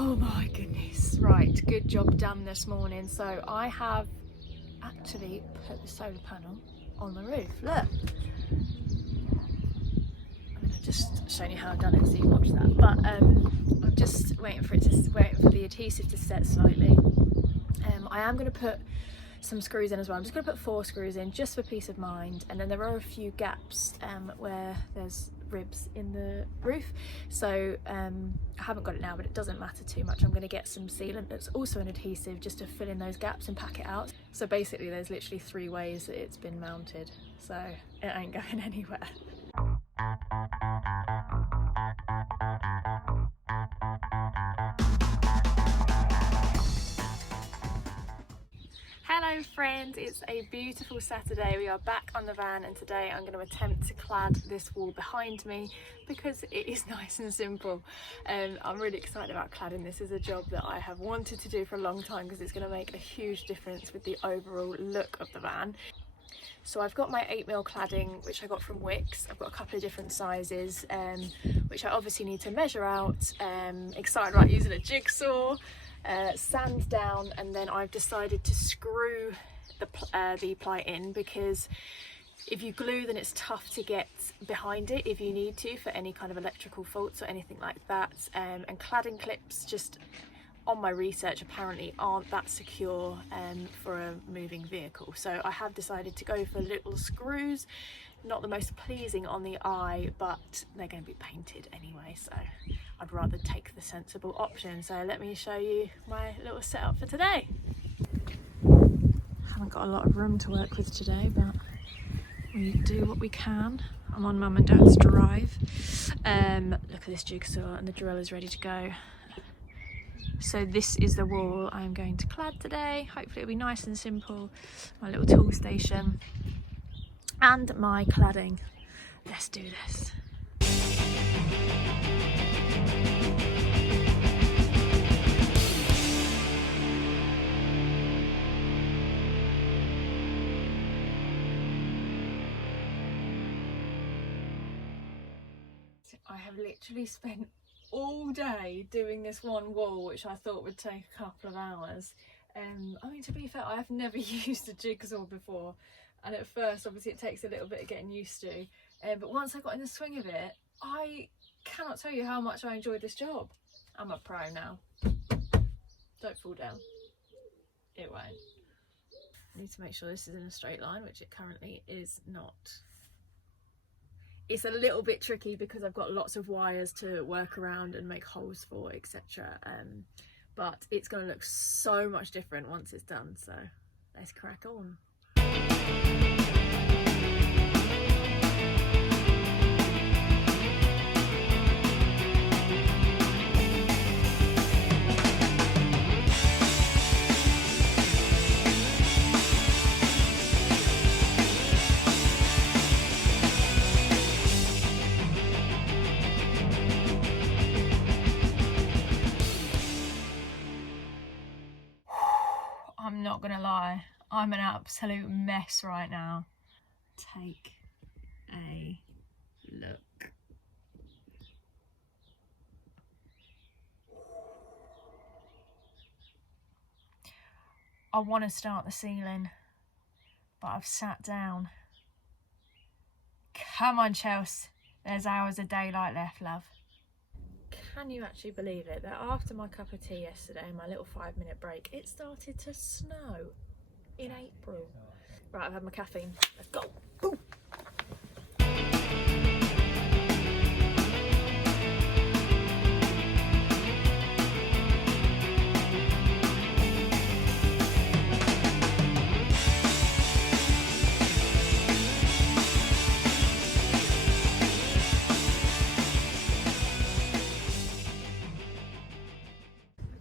Oh my goodness. Right, good job done this morning. So I have actually put the solar panel on the roof. Look. I'm gonna just show you how I've done it so you can watch that. But I'm just waiting for the adhesive to set slightly. I am gonna put some screws in as well. I'm just going to put 4 screws in just for peace of mind, and then there are a few gaps where there's ribs in the roof, so I haven't got it now, but it doesn't matter too much. I'm going to get some sealant that's also an adhesive just to fill in those gaps and pack it out. So basically there's literally 3 ways that it's been mounted, so it ain't going anywhere. Hello friends, it's a beautiful Saturday. We are back on the van, and today I'm going to attempt to clad this wall behind me because it is nice and simple. I'm really excited about cladding. This is a job that I have wanted to do for a long time because it's going to make a huge difference with the overall look of the van. So I've got my 8mm cladding, which I got from Wix. I've got a couple of different sizes, which I obviously need to measure out. Excited about using a jigsaw. Sand down, and then I've decided to screw the ply in, because if you glue then it's tough to get behind it if you need to for any kind of electrical faults or anything like that, and cladding clips, just on my research, apparently aren't that secure for a moving vehicle. So I have decided to go for little screws. Not the most pleasing on the eye, but they're going to be painted anyway, so I'd rather take the sensible option. So let me show you my little setup for today. Haven't got a lot of room to work with today, but we do what we can. I'm on Mum and Dad's drive. Look at this jigsaw, and the drill is ready to go. So this is the wall I'm going to clad today. Hopefully it'll be nice and simple. My little tool station and my cladding. Let's do this. I have literally spent all day doing this one wall, which I thought would take a couple of hours. I mean, to be fair, I have never used a jigsaw before, and at first obviously it takes a little bit of getting used to, but once I got in the swing of it, I cannot tell you how much I enjoyed this job. I'm a pro now. Don't fall down. It won't. I need to make sure this is in a straight line, which it currently is not. It's a little bit tricky because I've got lots of wires to work around and make holes for, etc. But it's going to look so much different once it's done, so let's crack on. I'm not gonna lie, I'm an absolute mess right now. Take a look. I want to start the ceiling, but I've sat down. Come on, Chelsea, there's hours of daylight left, love. Can you actually believe it, that after my cup of tea yesterday, my little 5-minute break, it started to snow in April. Right, I've had my caffeine. Let's go. Ooh.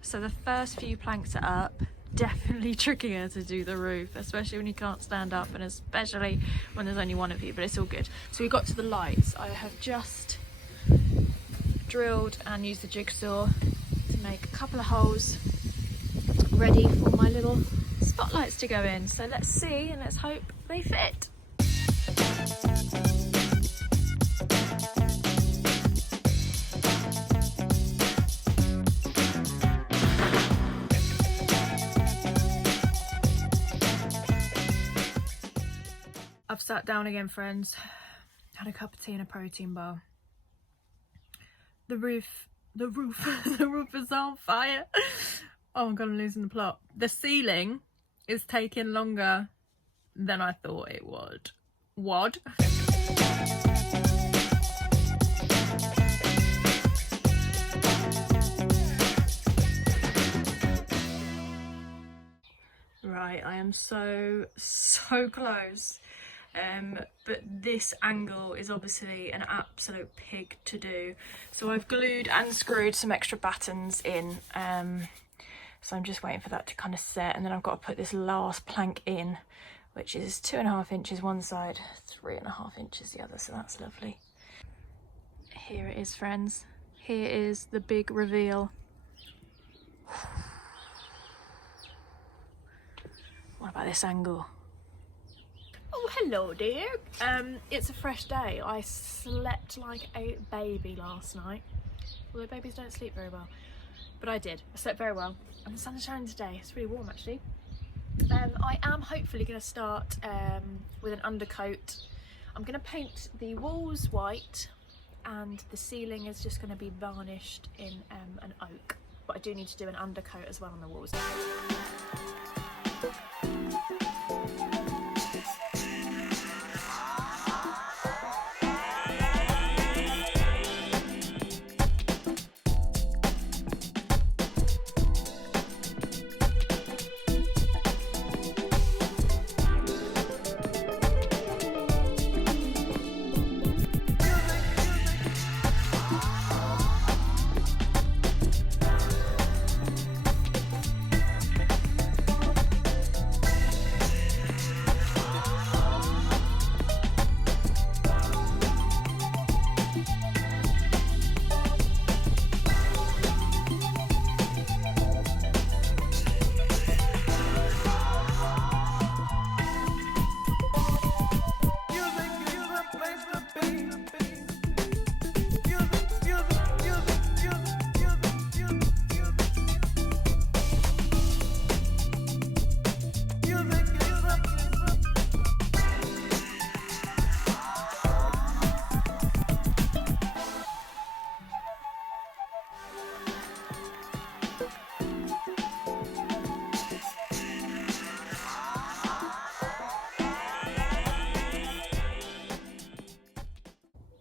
So the first few planks are up. Definitely trickier to do the roof, especially when you can't stand up, and especially when there's only one of you, but it's all good. So we got to the lights. I have just drilled and used the jigsaw to make a couple of holes ready for my little spotlights to go in. So let's see, and let's hope they fit. I've sat down again, friends. Had a cup of tea and a protein bar. The roof the roof is on fire. Oh my god, I'm losing the plot. The ceiling is taking longer than I thought it would. What? Right, I am so close. But this angle is obviously an absolute pig to do. So I've glued and screwed some extra battens in. So I'm just waiting for that to kind of set, and then I've got to put this last plank in, which is 2.5 inches one side, 3.5 inches the other, so that's lovely. Here it is, friends. Here is the big reveal. What about this angle? Oh, hello dear. It's a fresh day. I slept like a baby last night. Although babies don't sleep very well. But I did. I slept very well. And the sun is shining today. It's really warm actually. I am hopefully going to start with an undercoat. I'm going to paint the walls white and the ceiling is just going to be varnished in an oak. But I do need to do an undercoat as well on the walls.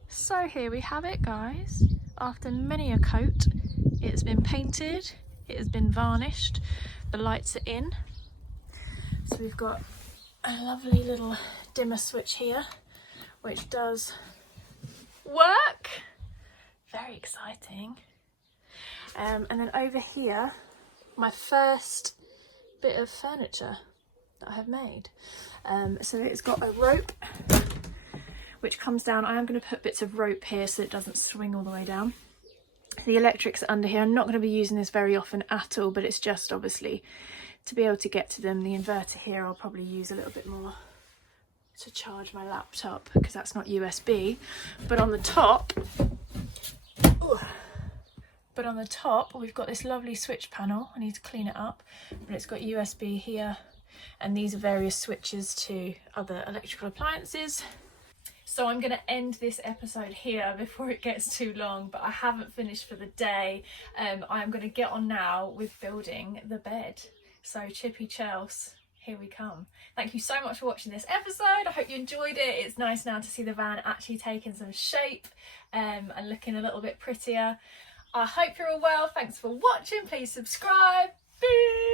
So here we have it, guys. After many a coat, it's been painted, it has been varnished, the lights are in. So we've got a lovely little dimmer switch here, which does work. Very exciting. And then over here, my first bit of furniture that I have made. So it's got a rope which comes down. I am going to put bits of rope here so it doesn't swing all the way down. The electrics are under here. I'm not going to be using this very often at all, but it's just obviously to be able to get to them. The inverter here I'll probably use a little bit more to charge my laptop because that's not USB. But on the top, we've got this lovely switch panel. I need to clean it up, but it's got USB here, and these are various switches to other electrical appliances. So I'm going to end this episode here before it gets too long, but I haven't finished for the day. I'm going to get on now with building the bed. So Chippy Chels, here we come. Thank you so much for watching this episode. I hope you enjoyed it. It's nice now to see the van actually taking some shape and looking a little bit prettier. I hope you're all well. Thanks for watching. Please subscribe. Bye.